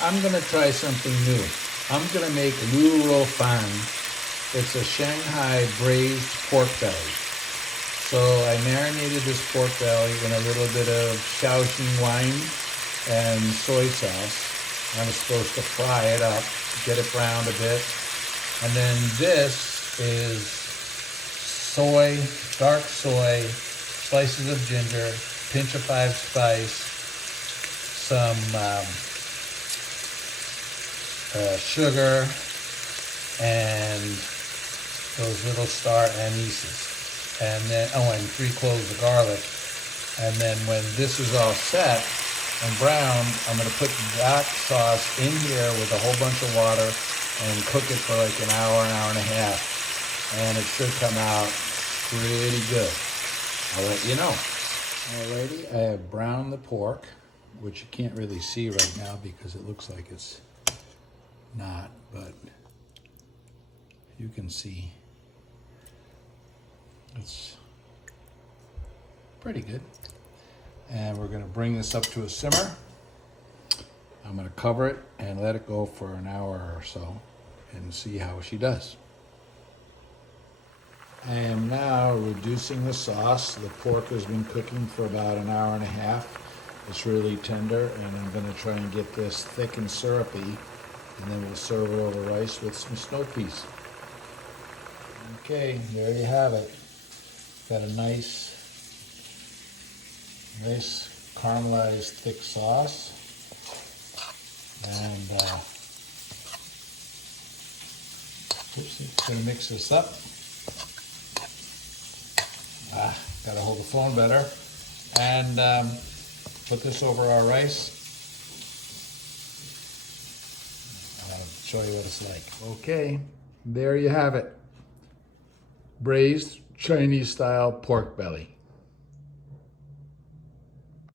I'm gonna try something new. I'm gonna make lu rou fan. It's a Shanghai braised pork belly. So I marinated this pork belly in a little bit of Shaoxing wine and soy sauce. I was supposed to fry it up, get it browned a bit. And then this is soy, dark soy, slices of ginger, pinch of 5-spice, some sugar, and those little star anise. And then, and 3 cloves of garlic. And then when this is all set and browned, I'm gonna put that sauce in here with a whole bunch of water and cook it for like an hour and a half. And it should come out pretty good. I'll let you know. Alrighty, I have browned the pork, which you can't really see right now because it looks like it's not, but you can see it's pretty good. And we're gonna bring this up to a simmer. I'm gonna cover it and let it go for an hour or so and see how she does. I am now reducing the sauce. The pork has been cooking for about an hour and a half. It's really tender, and I'm gonna try and get this thick and syrupy, and then we'll serve it over rice with some snow peas. Okay, there you have it. Got a nice caramelized thick sauce. And gonna mix this up. Gotta hold the phone better. And put this over our rice. I'll show you what it's like. Okay, there you have it. Braised Chinese style pork belly.